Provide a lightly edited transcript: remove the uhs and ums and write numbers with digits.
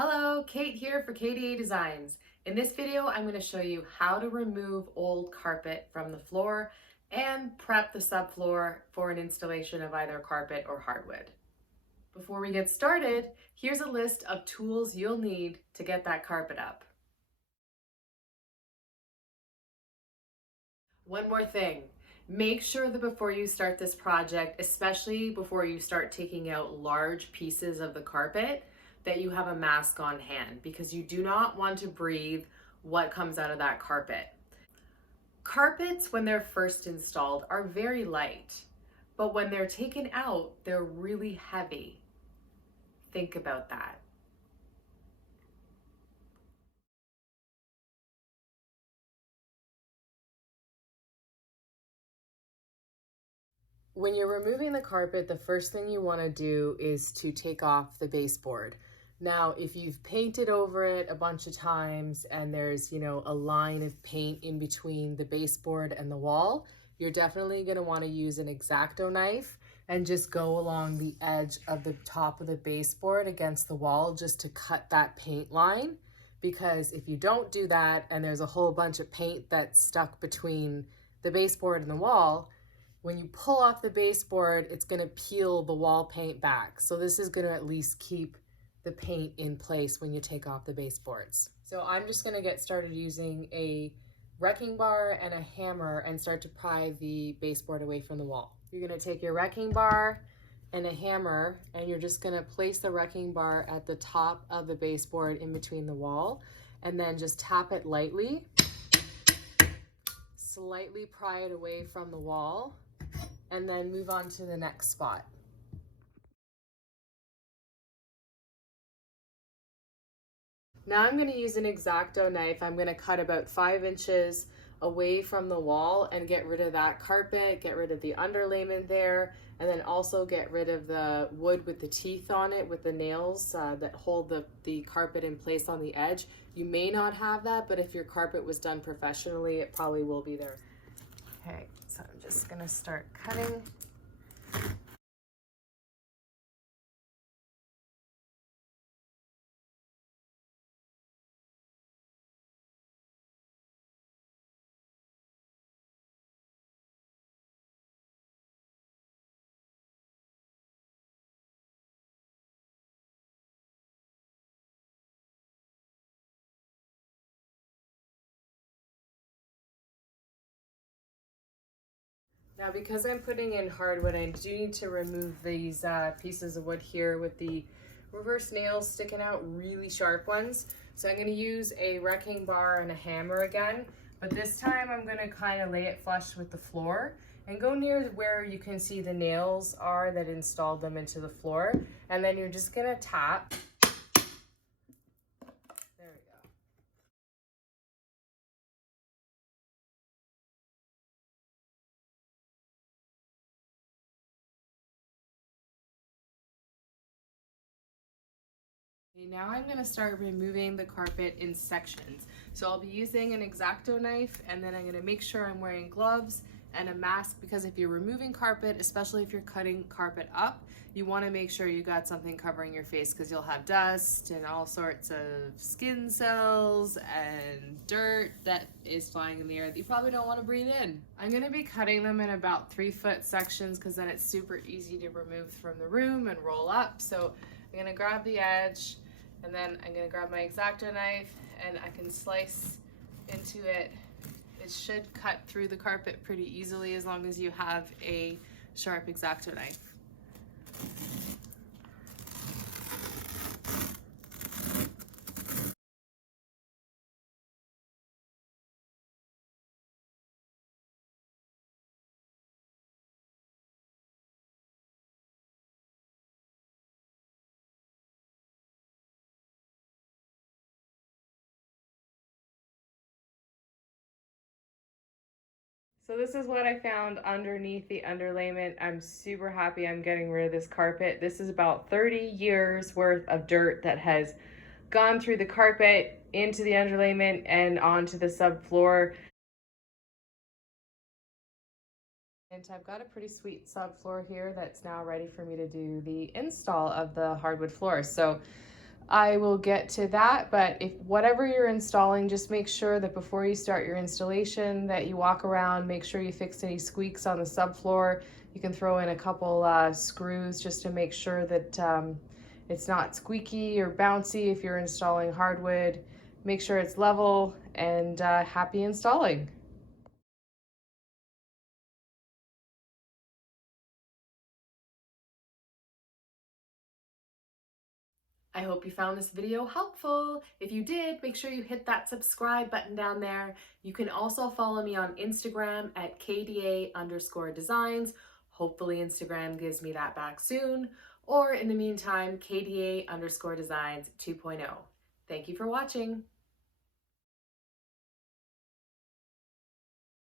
Hello, Kate here for KDA Designs. In this video, I'm going to show you how to remove old carpet from the floor and prep the subfloor for an installation of either carpet or hardwood. Before we get started, here's a list of tools you'll need to get that carpet up. One more thing, make sure that before you start this project, especially before you start taking out large pieces of the carpet, that you have a mask on hand because you do not want to breathe what comes out of that carpet. Carpets, when they're first installed, are very light, but when they're taken out, they're really heavy. Think about that. When you're removing the carpet, the first thing you want to do is to take off the baseboard. Now, if you've painted over it a bunch of times and there's, a line of paint in between the baseboard and the wall, you're definitely going to want to use an X-Acto knife and just go along the edge of the top of the baseboard against the wall just to cut that paint line. Because if you don't do that and there's a whole bunch of paint that's stuck between the baseboard and the wall, when you pull off the baseboard, it's going to peel the wall paint back. So this is going to at least keep the paint in place when you take off the baseboards. So I'm just going to get started using a wrecking bar and a hammer and start to pry the baseboard away from the wall. You're going to take your wrecking bar and a hammer and you're just going to place the wrecking bar at the top of the baseboard in between the wall and then just tap it lightly. Slightly pry it away from the wall and then move on to the next spot. Now I'm going to use an X-Acto knife. I'm going to cut about 5 inches away from the wall and get rid of that carpet, get rid of the underlayment there, and then also get rid of the wood with the teeth on it with the nails that hold the carpet in place on the edge. You may not have that, but if your carpet was done professionally, it probably will be there. Okay, so I'm just going to start cutting. Now, because I'm putting in hardwood, I do need to remove these pieces of wood here with the reverse nails sticking out, really sharp ones. So I'm going to use a wrecking bar and a hammer again, but this time I'm going to kind of lay it flush with the floor and go near where you can see the nails are that installed them into the floor. And then you're just going to tap. There we go. Now I'm going to start removing the carpet in sections. So I'll be using an X-Acto knife and then I'm going to make sure I'm wearing gloves and a mask because if you're removing carpet, especially if you're cutting carpet up, you want to make sure you got something covering your face because you'll have dust and all sorts of skin cells and dirt that is flying in the air that you probably don't want to breathe in. I'm going to be cutting them in about 3-foot sections because then it's super easy to remove from the room and roll up. So I'm going to grab the edge and then I'm going to grab my X-Acto knife and I can slice into it. It should cut through the carpet pretty easily as long as you have a sharp X-Acto knife. So this is what I found underneath the underlayment. I'm super happy I'm getting rid of this carpet. This is about 30 years worth of dirt that has gone through the carpet, into the underlayment, and onto the subfloor. And I've got a pretty sweet subfloor here that's now ready for me to do the install of the hardwood floor. So I will get to that, but if whatever you're installing, just make sure that before you start your installation that you walk around, make sure you fix any squeaks on the subfloor. You can throw in a couple screws just to make sure that it's not squeaky or bouncy if you're installing hardwood. Make sure it's level, and happy installing. I hope you found this video helpful. If you did, make sure you hit that subscribe button down there. You can also follow me on Instagram at KDA_designs. Hopefully Instagram gives me that back soon. Or in the meantime, KDA_designs 2.0. Thank you for watching.